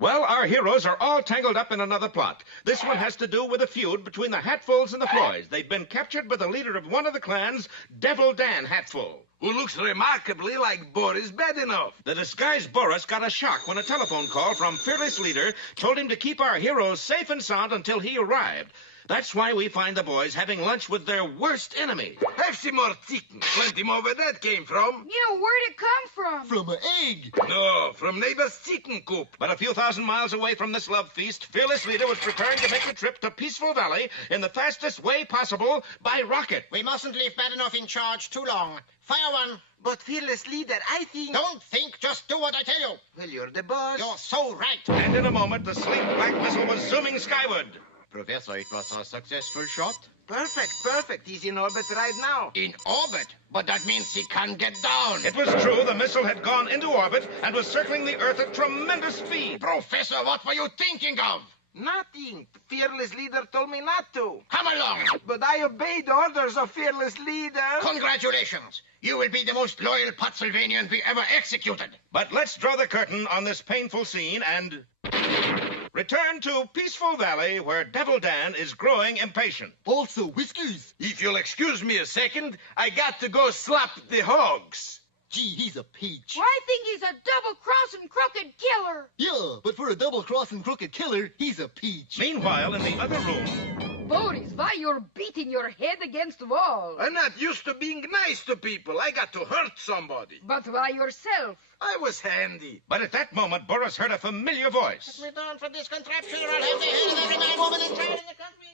Well, our heroes are all tangled up in another plot. This one has to do with a feud between the Hatfuls and the Floyds. They've been captured by the leader of one of the clans, Devil Dan Hatful, who looks remarkably like Boris Badenoff. The disguised Boris got a shock when a telephone call from Fearless Leader told him to keep our heroes safe and sound until he arrived. That's why we find the boys having lunch with their worst enemy. Have some more chicken. Plenty more where that came from. Yeah, where'd it come from? From an egg. No, from neighbor's chicken coop. But a few thousand miles away from this love feast, Fearless Leader was preparing to make the trip to Peaceful Valley in the fastest way possible by rocket. We mustn't leave Badenoff in charge too long. Fire one. But Fearless Leader, I think... Don't think, just do what I tell you. Well, you're the boss. You're so right. And in a moment, the sleek black missile was zooming skyward. Professor, it was a successful shot. Perfect. He's in orbit right now. In orbit? But that means he can't get down. It was true. The missile had gone into orbit and was circling the Earth at tremendous speed. Professor, what were you thinking of? Nothing. Fearless Leader told me not to. Come along. But I obeyed orders of Fearless Leader. Congratulations. You will be the most loyal Pennsylvanian we ever executed. But let's draw the curtain on this painful scene and... return to Peaceful Valley, where Devil Dan is growing impatient. Also, whiskers. If you'll excuse me a second, I got to go slap the hogs. Gee, he's a peach. Well, I think he's a double-crossing crooked killer. Yeah, but for a double-crossing crooked killer, he's a peach. Meanwhile, in the other room... Boris, why you're beating your head against the wall? I'm not used to being nice to people. I got to hurt somebody. But why yourself? I was handy. But at that moment, Boris heard a familiar voice. Put me down for this contraption, or I'll have the head of every man, woman, and child in the country.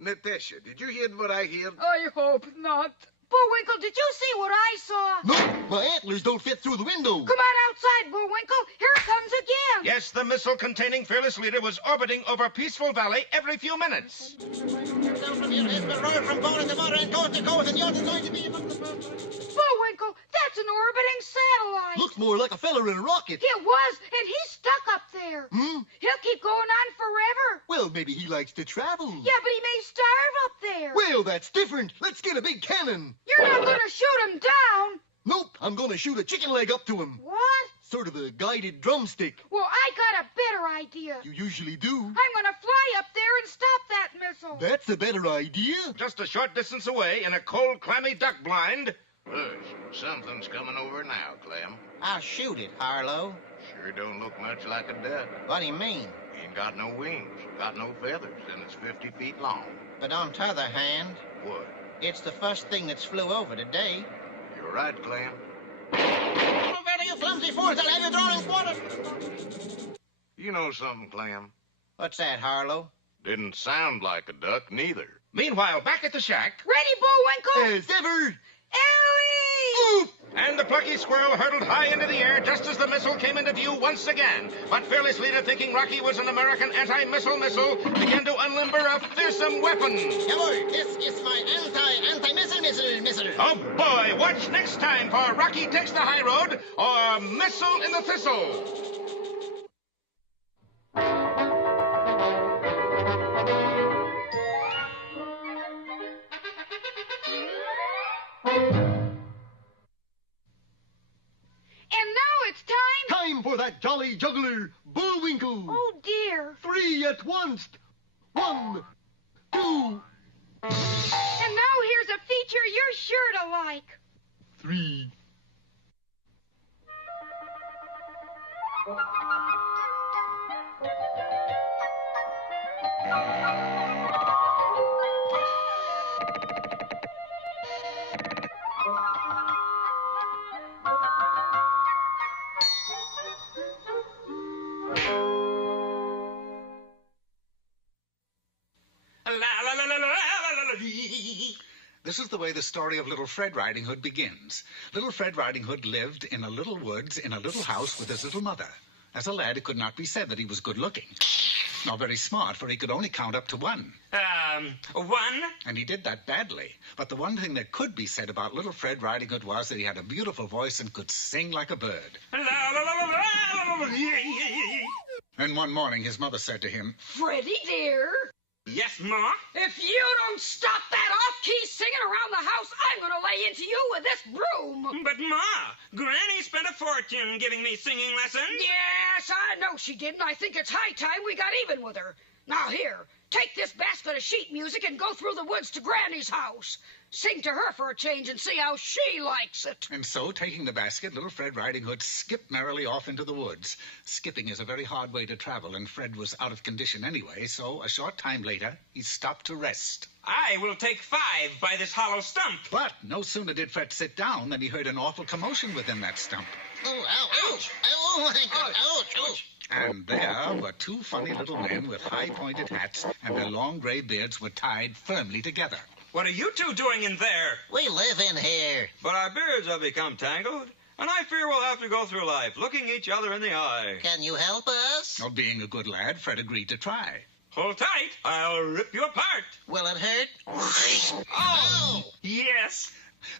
Natasha, did you hear what I heard? I hope not. Bullwinkle, did you see what I saw? No, my antlers don't fit through the window. Come on outside, Bullwinkle. Here it comes again. Yes, the missile containing Fearless Leader was orbiting over Peaceful Valley every few minutes. Down from your head, will roll from bone to bone and coast to coast, and yours is going to be among the first. Bullwinkle, that's an orbiting satellite. Looks more like a feller in a rocket. It was, and he's stuck up there. He'll keep going on forever. Well, maybe he likes to travel. Yeah, but he may starve up there. Well, that's different. Let's get a big cannon. You're not going to shoot him down. Nope, I'm going to shoot a chicken leg up to him. What? Sort of a guided drumstick. Well, I got a better idea. You usually do. I'm going to fly up there and stop that missile. That's a better idea. Just a short distance away, in a cold, clammy duck blind... Hush, something's coming over now, Clem. I'll shoot it, Harlow. Sure don't look much like a duck. What do you mean? Ain't got no wings, got no feathers, and it's 50 feet long. But on t'other hand, What? it's the first thing that's flew over today. You're right, Clem. Oh, better, you clumsy fools! I'll have you thrown in quarters. You know something, Clem? What's that, Harlow? Didn't sound like a duck, neither. Meanwhile, back at the shack... Ready, Bullwinkle? As ever. Ellie! And the plucky squirrel hurtled high into the air just as the missile came into view once again. But Fearless Leader, thinking Rocky was an American anti-missile missile, began to unlimber a fearsome weapon. Jawohl, this is my anti-missile. Oh boy, watch next time for Rocky Takes the High Road or Missile in the Thistle. Time for that jolly juggler, Bullwinkle. Oh, dear. 3 at once. 1, 2. And now here's a feature you're sure to like. 3. This is the way the story of Little Fred Riding Hood begins. Little Fred Riding Hood lived in a little woods in a little house with his little mother. As a lad, it could not be said that he was good-looking, nor very smart, for he could only count up to 1. 1? And he did that badly. But the one thing that could be said about Little Fred Riding Hood was that he had a beautiful voice and could sing like a bird. And one morning, his mother said to him, Freddie, dear. Yes, Ma? If you don't stop that off-key singing around the house, I'm going to lay into you with this broom. But, Ma, Granny spent a fortune giving me singing lessons. Yes, I know know she didn't. I think it's high time we got even with her. Now here, take this basket of sheet music and go through the woods to Granny's house. Sing to her for a change and see how she likes it. And so, taking the basket, little Fred Riding Hood skipped merrily off into the woods. Skipping is a very hard way to travel, and Fred was out of condition anyway, so a short time later, he stopped to rest. I will take 5 by this hollow stump. But no sooner did Fred sit down than he heard an awful commotion within that stump. Oh, ow, ouch. Oh, my God. Ouch, ouch. And there were 2 funny little men with high-pointed hats, and their long gray beards were tied firmly together. What are you 2 doing in there? We live in here. But our beards have become tangled, and I fear we'll have to go through life looking each other in the eye. Can you help us? Well, being a good lad, Fred agreed to try. Hold tight. I'll rip you apart. Will it hurt? Oh! Yes.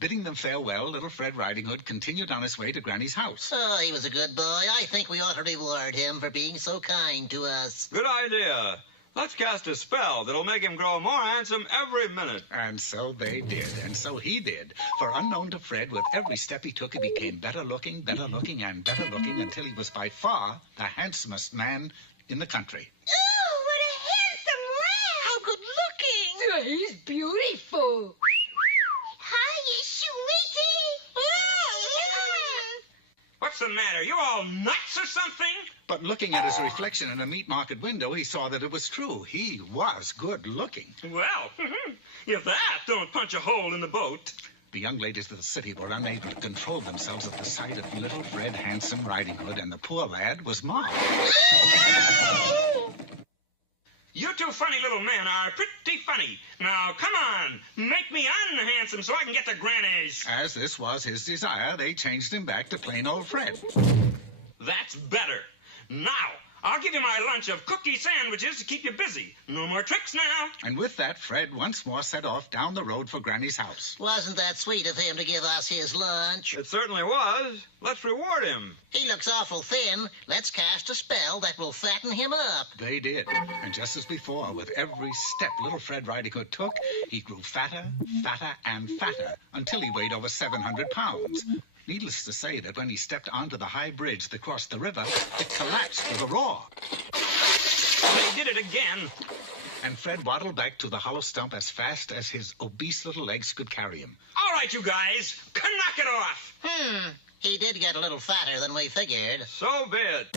Bidding them farewell, little Fred Riding Hood continued on his way to Granny's house. Oh, he was a good boy. I think we ought to reward him for being so kind to us. Good idea. Let's cast a spell that'll make him grow more handsome every minute. And so they did, and so he did. For unknown to Fred, with every step he took, he became better looking, and better looking, until he was by far the handsomest man in the country. Oh, what a handsome lad! How good looking! He's beautiful. Hi, sweetie! What's the matter? You all nuts or something? But looking at his reflection in a meat market window, he saw that it was true. He was good looking. Well, if that don't punch a hole in the boat. The young ladies of the city were unable to control themselves at the sight of little Fred Handsome Riding Hood, and the poor lad was mobbed. You 2 funny little men are pretty funny. Now, come on. Make me unhandsome so I can get to Granny's. As this was his desire, they changed him back to plain old Fred. That's better. Now, I'll give you my lunch of cookie sandwiches to keep you busy. No more tricks now. And with that, Fred once more set off down the road for Granny's house. Wasn't that sweet of him to give us his lunch? It certainly was. Let's reward him. He looks awful thin. Let's cast a spell that will fatten him up. They did. And just as before, with every step little Fred Riding Hood took, he grew fatter, fatter, and fatter, until he weighed over 700 pounds. Needless to say that when he stepped onto the high bridge that crossed the river, it collapsed with a roar. They did it again. And Fred waddled back to the hollow stump as fast as his obese little legs could carry him. All right, you guys. Knock it off. He did get a little fatter than we figured. So be it.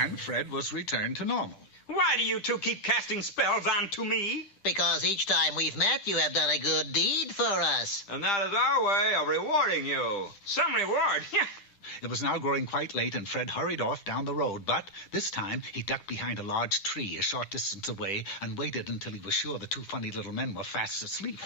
And Fred was returned to normal. Why do you 2 keep casting spells onto me? Because each time we've met, you have done a good deed for us. And that is our way of rewarding you. Some reward. It was now growing quite late, and Fred hurried off down the road, but this time he ducked behind a large tree a short distance away and waited until he was sure the 2 funny little men were fast asleep.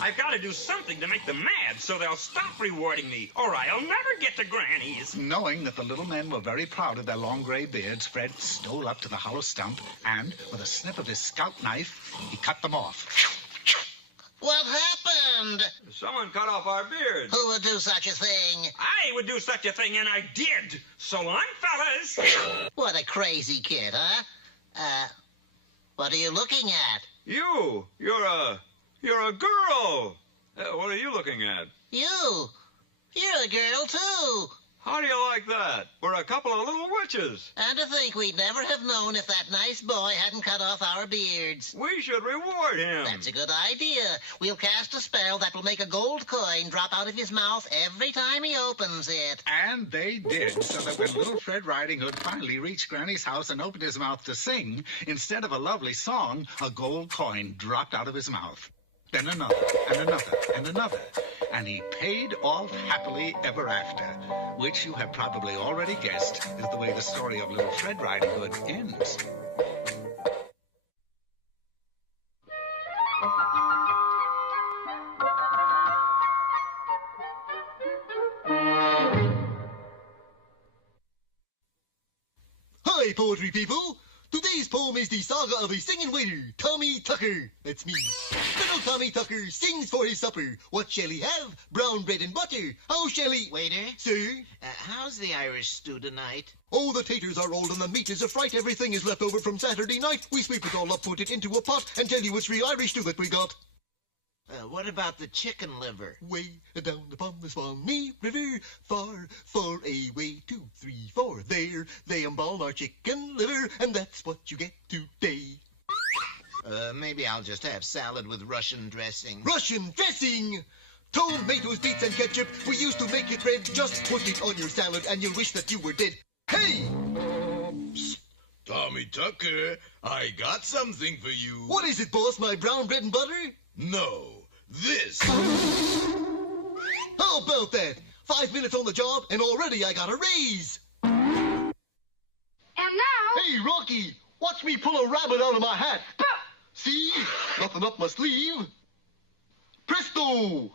I've got to do something to make them mad so they'll stop rewarding me, or I'll never get to Granny's. Knowing that the little men were very proud of their long gray beards, Fred stole up to the hollow stump and, with a snip of his scout knife, he cut them off. What happened? Someone cut off our beards. Who would do such a thing? I would do such a thing, and I did. So long, fellas. What a crazy kid, huh? What are you looking at? You. You're a girl. What are you looking at? You. You're a girl, too. How do you like that? We're a couple of little witches. And to think we'd never have known if that nice boy hadn't cut off our beards. We should reward him. That's a good idea. We'll cast a spell that will make a gold coin drop out of his mouth every time he opens it. And they did, so that when little Fred Riding Hood finally reached Granny's house and opened his mouth to sing, instead of a lovely song, a gold coin dropped out of his mouth. Then another, and another, and another. And he paid off happily ever after, which you have probably already guessed is the way the story of little Fred Riding Hood ends. Hi, poetry people! Today's poem is the saga of a singing waiter, Tommy Tucker. That's me. Little Tommy Tucker sings for his supper. What shall he have? Brown bread and butter. How shall he... Waiter? Sir? How's the Irish stew tonight? Oh, the taters are old and the meat is a fright. Everything is left over from Saturday night. We sweep it all up, put it into a pot, and tell you it's real Irish stew that we got. What about the chicken liver? Way down upon the Swanee River, far, far away, 2, 3, 4. There they embalm our chicken liver, and that's what you get today. Maybe I'll just have salad with Russian dressing. Russian dressing! Tomatoes, beets, and ketchup. We used to make it red. Just put it on your salad, and you'll wish that you were dead. Hey! Psst. Tommy Tucker, I got something for you. What is it, boss? My brown bread and butter? No, this. How about that? 5 minutes on the job, and already I got a raise. And now... Hey, Rocky, watch me pull a rabbit out of my hat. But... See? Nothing up my sleeve. Presto!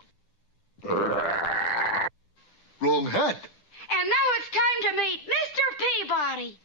Wrong hat. And now it's time to meet Mr. Peabody.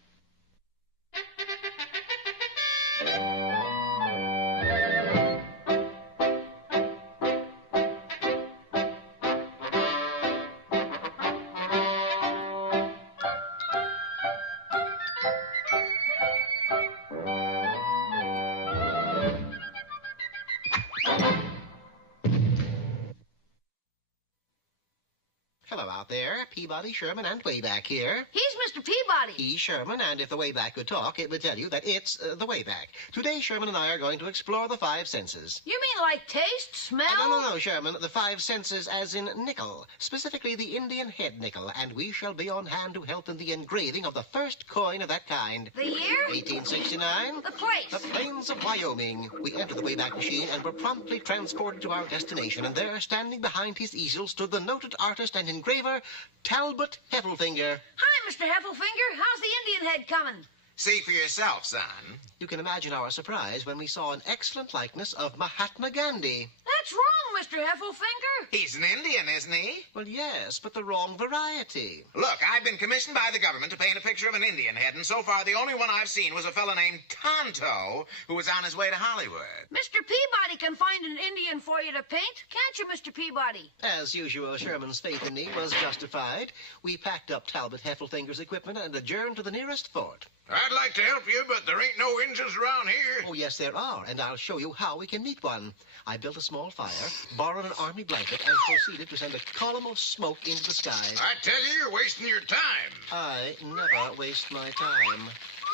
Hello out there. Peabody, Sherman, and Wayback here. He's Mr. Peabody. He's Sherman, and if the Wayback could talk, it would tell you that it's the Wayback. Today, Sherman and I are going to explore the 5 senses. You mean like taste, smell? No, Sherman. The 5 senses as in nickel. Specifically the Indian head nickel, and we shall be on hand to help in the engraving of the first coin of that kind. The year? 1869. The place? The plains of Wyoming. We entered the Wayback Machine and were promptly transported to our destination, and there, standing behind his easel, stood the noted artist and engraver, Talbot Heffelfinger. Hi, Mr. Heffelfinger. How's the Indian head coming? See for yourself, son. You can imagine our surprise when we saw an excellent likeness of Mahatma Gandhi. That's wrong, Mr. Heffelfinger. He's an Indian, isn't he? Well, yes, but the wrong variety. Look, I've been commissioned by the government to paint a picture of an Indian head, and so far the only one I've seen was a fella named Tonto, who was on his way to Hollywood. Mr. Peabody can find an Indian for you to paint, can't you, Mr. Peabody? As usual, Sherman's faith in me was justified. We packed up Talbot Heffelfinger's equipment and adjourned to the nearest fort. I'd like to help you, but there ain't no Injuns around here. Oh, yes, there are, and I'll show you how we can meet one. I built a small fire, borrowed an army blanket, and proceeded to send a column of smoke into the sky. I tell you, you're wasting your time. I never waste my time.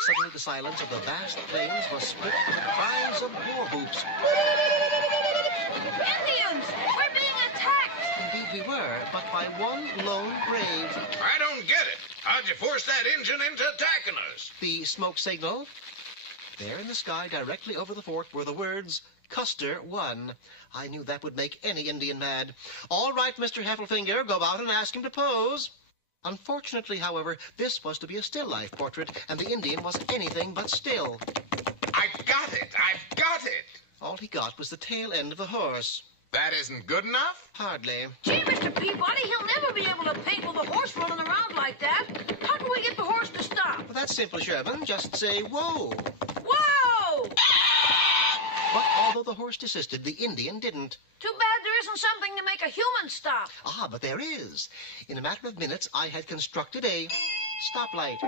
Suddenly, the silence of the vast plains was split with the cries of war whoops. Indians! We're being attacked! Indeed we were, but by one lone brave. I don't get it. How'd you force that engine into attacking us? The smoke signal. There in the sky, directly over the fort, were the words, Custer won. I knew that would make any Indian mad. All right, Mr. Heffelfinger, go out and ask him to pose. Unfortunately, however, this was to be a still life portrait, and the Indian was anything but still. I've got it! I've got it! All he got was the tail end of the horse. That isn't good enough? Hardly. Gee, Mr. Peabody, he'll never be able to paint with a horse running around like that. How can we get the horse to stop? Well, that's simple, Sherman. Just say, whoa. Whoa! But although the horse desisted, the Indian didn't. Too bad there isn't something to make a human stop. Ah, but there is. In a matter of minutes, I had constructed a stoplight.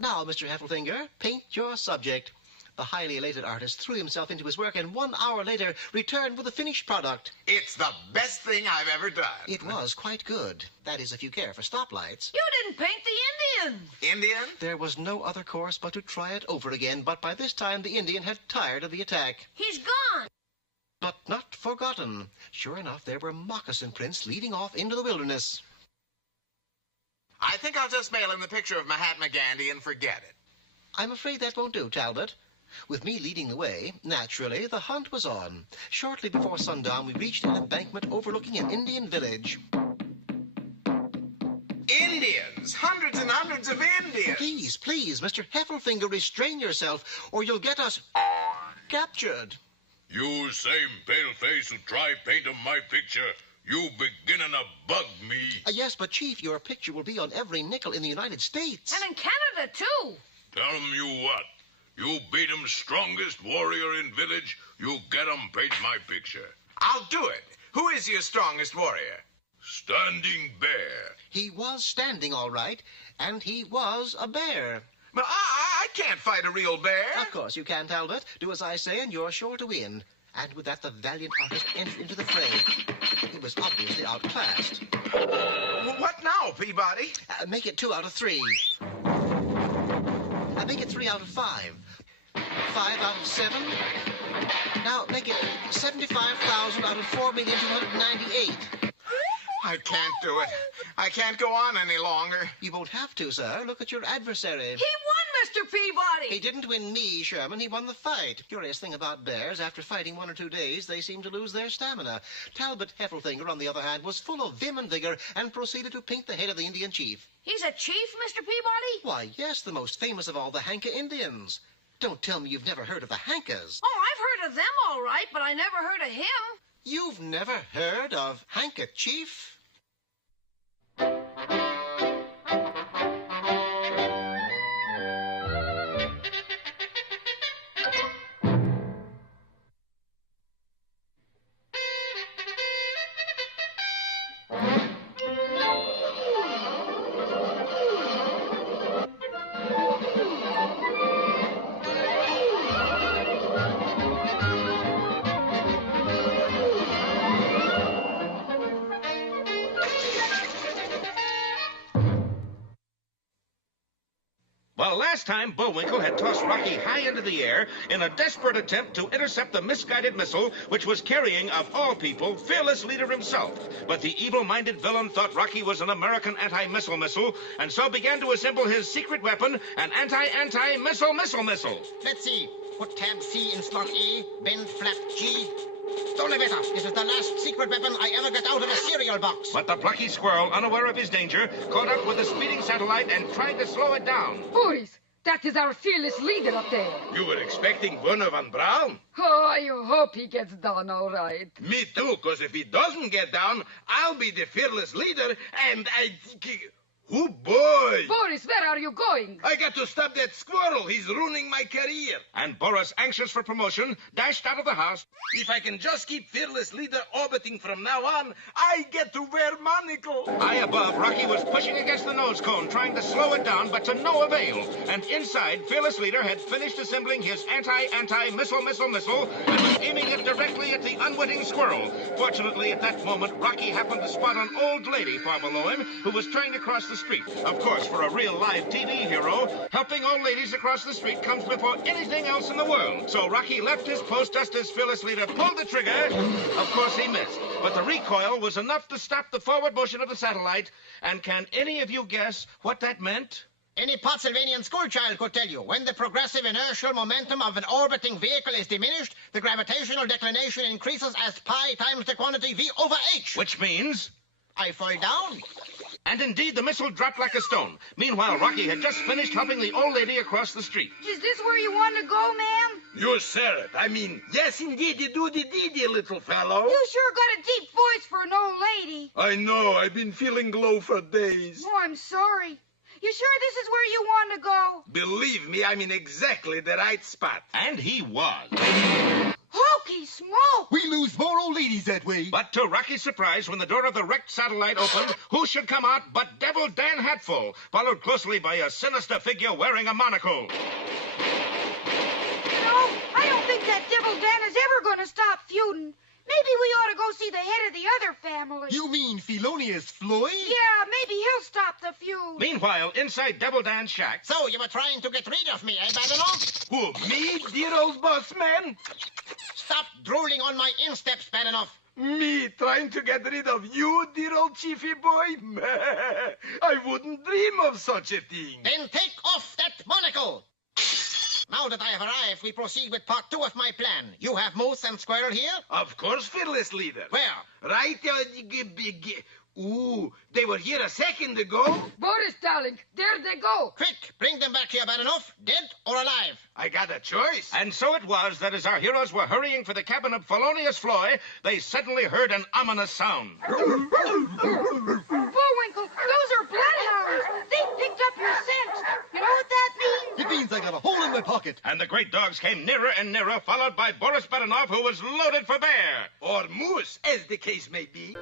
Now, Mr. Heffelfinger, paint your subject. The highly elated artist threw himself into his work and 1 hour later returned with a finished product. It's the best thing I've ever done. It was quite good. That is, if you care for stoplights. You didn't paint the Indian. Indian? There was no other course but to try it over again, but by this time the Indian had tired of the attack. He's gone. But not forgotten. Sure enough, there were moccasin prints leading off into the wilderness. I think I'll just mail him the picture of Mahatma Gandhi and forget it. I'm afraid that won't do, Talbot. With me leading the way, naturally, the hunt was on. Shortly before sundown, we reached an embankment overlooking an Indian village. Indians! Hundreds and hundreds of Indians! Please, Mr. Heffelfinger, restrain yourself, or you'll get us captured. You same paleface who try painting my picture, you beginning to bug me. Yes, but, Chief, your picture will be on every nickel in the United States. And in Canada, too. Tell 'em you what. You beat 'em strongest warrior in village, you get 'em paint my picture. I'll do it. Who is your strongest warrior? Standing Bear. He was standing all right, and he was a bear. But I can't fight a real bear. Of course you can, Talbot. Do as I say, and you're sure to win. And with that, the valiant artist entered into the fray. He was obviously outclassed. What now, Peabody? Make it 2 out of 3. Make it 3 out of 5. 5 out of 7. Now make it 75,000 out of 4,298,000. I can't do it. I can't go on any longer. You won't have to, sir. Look at your adversary. He won, Mr. Peabody! He didn't win me, Sherman. He won the fight. Curious thing about bears, after fighting 1 or 2 days, they seem to lose their stamina. Talbot Heffelfinger, on the other hand, was full of vim and vigor and proceeded to pink the head of the Indian chief. He's a chief, Mr. Peabody? Why, yes, the most famous of all the Hanka Indians. Don't tell me you've never heard of the Hankas. Oh, I've heard of them all right, but I never heard of him. You've never heard of Hanka Chief? Well, last time, Bullwinkle had tossed Rocky high into the air in a desperate attempt to intercept the misguided missile which was carrying, of all people, Fearless Leader himself. But the evil-minded villain thought Rocky was an American anti-missile missile, and so began to assemble his secret weapon, an anti-missile missile. Let's see. Put tab C in slot A, bend flap G. Don't leave it up. This is the last secret weapon I ever got out of a cereal box. But the plucky squirrel, unaware of his danger, caught up with the speeding satellite and tried to slow it down. Boris, that is our fearless leader up there. You were expecting Werner von Braun? Oh, I hope he gets down all right. Me too, because if he doesn't get down, I'll be the fearless leader, and I... Oh, boy! Boris, where are you going? I got to stop that squirrel. He's ruining my career. And Boris, anxious for promotion, dashed out of the house. If I can just keep Fearless Leader orbiting from now on, I get to wear monocle. High above, Rocky was pushing against the nose cone, trying to slow it down, but to no avail. And inside, Fearless Leader had finished assembling his anti-missile and was aiming it directly at the unwitting squirrel. Fortunately, at that moment, Rocky happened to spot an old lady far below him who was trying to cross the street. Of course, for a real live TV hero, helping old ladies across the street comes before anything else in the world. So Rocky left his post just as Fearless Leader pulled the trigger. Of course, he missed. But the recoil was enough to stop the forward motion of the satellite. And can any of you guess what that meant? Any Pottsylvanian schoolchild could tell you. When the progressive inertial momentum of an orbiting vehicle is diminished, the gravitational declination increases as pi times the quantity v over h. Which means? I fall down. And indeed, the missile dropped like a stone. Meanwhile, Rocky had just finished helping the old lady across the street. Is this where you want to go, ma'am? You said it. I mean, yes, indeed, you do the little fellow. You sure got a deep voice for an old lady. I know. I've been feeling low for days. Oh, I'm sorry. You sure this is where you want to go? Believe me, I'm in exactly the right spot. And he was. Hokey smoke! We lose more old ladies that way. But to Rocky's surprise, when the door of the wrecked satellite opened, who should come out but Devil Dan Hatful, followed closely by a sinister figure wearing a monocle. You know, I don't think that Devil Dan is ever going to stop feuding. Maybe we ought to go see the head of the other family. You mean Felonious Floyd? Yeah, maybe he'll stop the feud. Meanwhile, inside Devil Dan's shack... So, you were trying to get rid of me, eh, Badenoff? Who, me, dear old boss man? Stop drooling on my insteps, Badenoff. Me trying to get rid of you, dear old chiefy boy? I wouldn't dream of such a thing. Then take off that monocle. Now that I have arrived, we proceed with part 2 of my plan. You have Moose and Squirrel here? Of course, Fearless Leader. Where? Right, ooh, they were here a second ago. Boris, darling, there they go. Quick, bring them back here, Badenoff, dead or alive. I got a choice. And so it was that as our heroes were hurrying for the cabin of Felonious Floyd, they suddenly heard an ominous sound. Bullwinkle, those are bloodhounds. They picked up your scent. You know what that means? It means I got a hole in my pocket. And the great dogs came nearer and nearer, followed by Boris Badenoff, who was loaded for bear. Or moose, as the case may be.